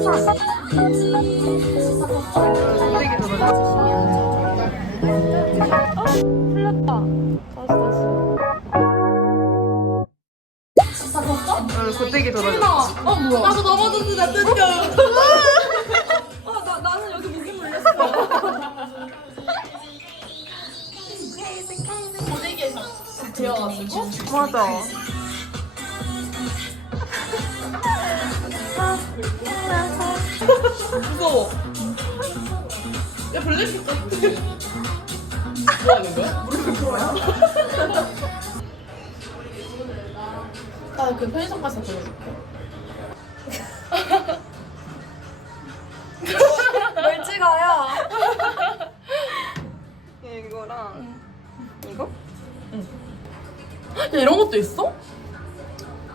어, 고데기 돌아가. 어 뭐야? 나도 넘어졌는데 나 뜯겨. 아, 나 나는 여기 목이 물렸어. 고데기에서 되어가지고 맞아. 무서워. 야 블랙식 같아. 뭐 하는 거야? 꿇어요? 아그 편의점 가서 보여줄게. 뭘 찍어요? 이거랑 이거? 야 이런 것도 있어?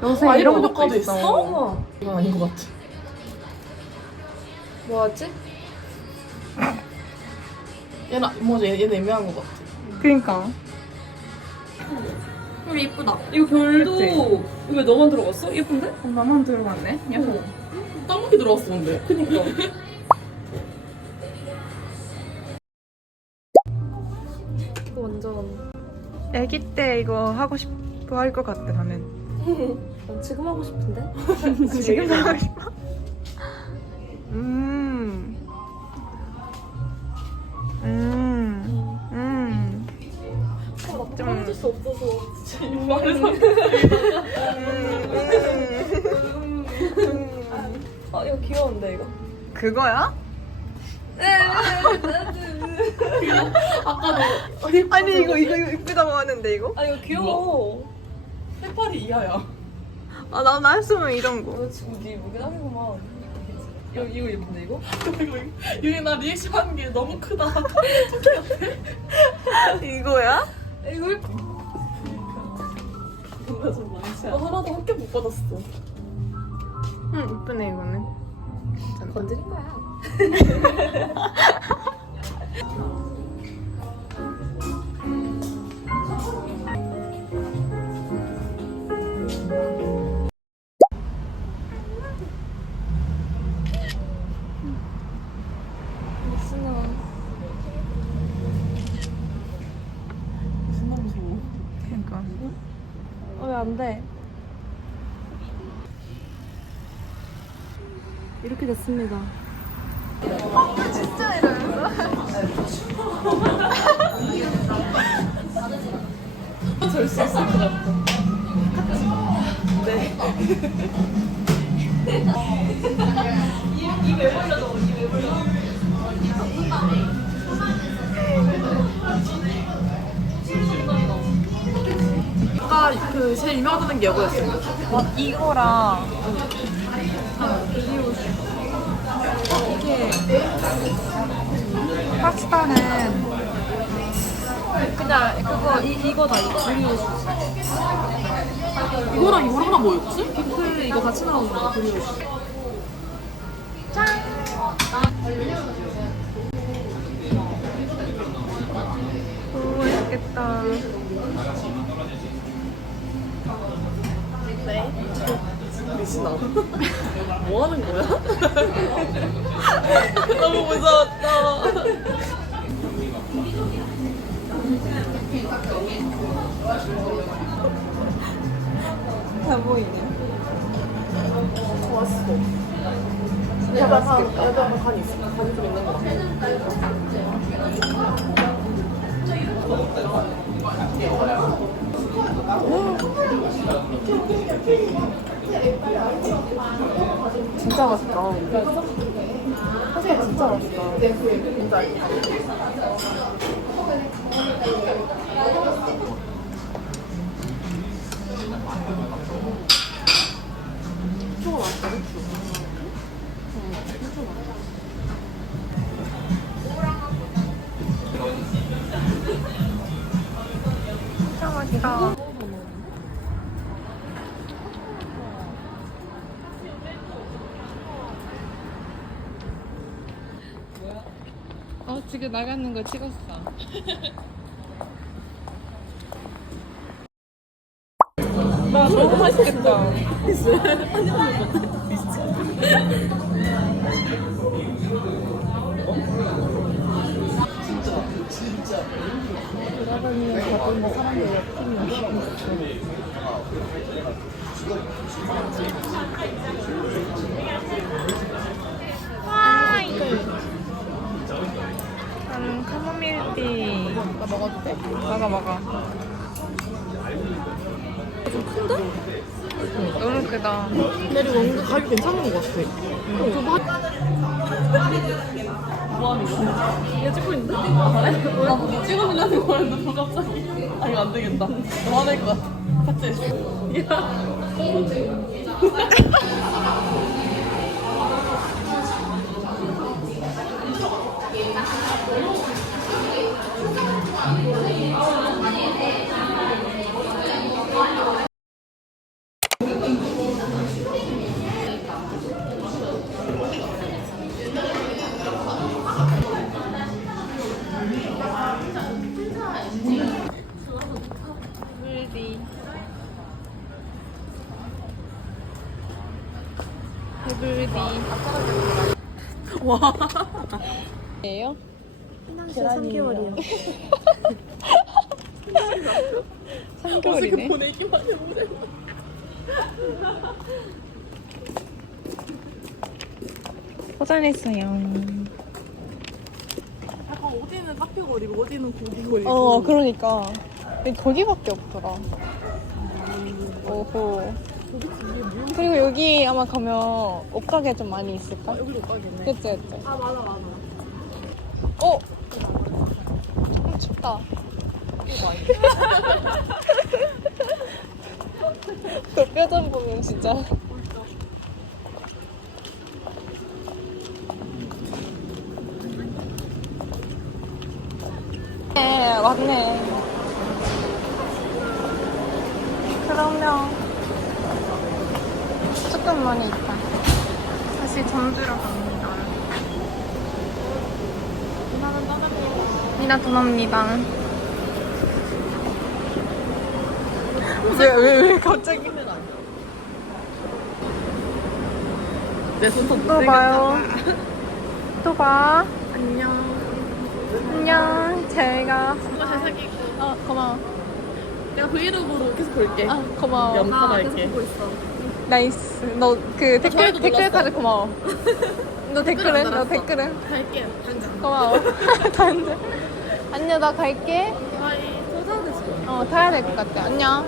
요새 아, 이런 이런 것도 효과도 있어. 이건 아닌 것 같아. 뭐하지? 얘는 뭐지? 얘는 애매한 것 같아. 그니까. 우리 이쁘다. 이거 별도 그치? 이거 왜 너만 들어갔어? 예쁜데? 어, 나만 들어갔네. 예뻐. 까맣게 들어왔어 근데. 그니까 이거 완전. 아기 때 이거 하고 싶어 할 것 같아 나는. 난 지금 하고 싶은데? 지금 하고 싶어. 수 없어서 진짜 이 말을 아 이거 귀여운데 이거? 그거야? 아까 너 아니 이거 이거 이거 이쁘다고 하는데 이거? 아 이거 귀여워. 해파리 이하야. 아 나는 했으면 이런 거. 이거 지금 네 무게 당이구만. 이거 이거 예쁜데 이거? 이거 유리 나 리액션 하는 게 너무 크다. 이거야? 이거 예뻐. 많지 않아? 하나도 한개못 받았어. 응 이쁘네 이거는. 건드린 거야. 안 돼? 이렇게 됐습니다. 절수 있을 것 같아. 네. 아 제일 유명하다는 게 이거였어. 이거랑 이게 파스타는 그냥 그거 이, 이거다 이거. 브리오시. 이거랑 이거랑 뭐였지? 그 이거 같이 나오는 거 브리오시. 신아. 뭐 하는 거야? 너무 무서웠다. 다 보이네. 맛있겠다. 여자 간 있어. 간 진짜 맛있다. 사실 진짜 맛있다. 진짜 알겠다. 초가 맛있다, 그치? 진짜 맛있다. 어 지금 나가는 거 찍었어. 나 너무 맛있겠다. 돌아다니는 사람들 카모밀티. 나 먹어도 돼? 먹어 먹어. 좀 큰데? 너무 크다. 근데 이거 뭔가 가격 괜찮은 것 같아. 어, 좀 하... 뭐하는 거야? 얘 찍고 있는데? 왜? 찍어주려는 거였는데 또 갑자기. 아, 이거 안 되겠다. 너 화낼 것 같아. 같이 해. 야. 배불디. 와. 예요? 계란이 3개월이야. 3개월이네. 보내기만 해보세요. 포장했어요. 약간 어디는 카페거리고 어디는 고기거리고. 어, 그러니까. 여기 거기밖에 없더라. 오호. 그리고 여기 아마 가면 옷가게 좀 많이 있을까? 여기도 가겠네. 그치, 그치. 아 맞아 맞아. 어! 음, 춥다. 그 표정 보면 진짜. 네, 맞네. 그러면 많이 있다. 다시 전주로 갑니다. 미나 떠납니다. 왜, 왜, 왜 갑자기? 내 손톱 또 봐요. 또 봐. 안녕. 안녕. 잘 가. 잘 사귀고. 어, 고마워. 내가 브이로그로 계속 볼게. 아, 고마워. 연타할게. 나이스. 너 그 댓글, 저희도 댓글까지 고마워. 너 댓글은? 너 달았어. 댓글은? 갈게. 당장. 고마워. 단지. 안녕, 나 갈게. 타도 되지? 어, 타야 될 것 같아. 안녕.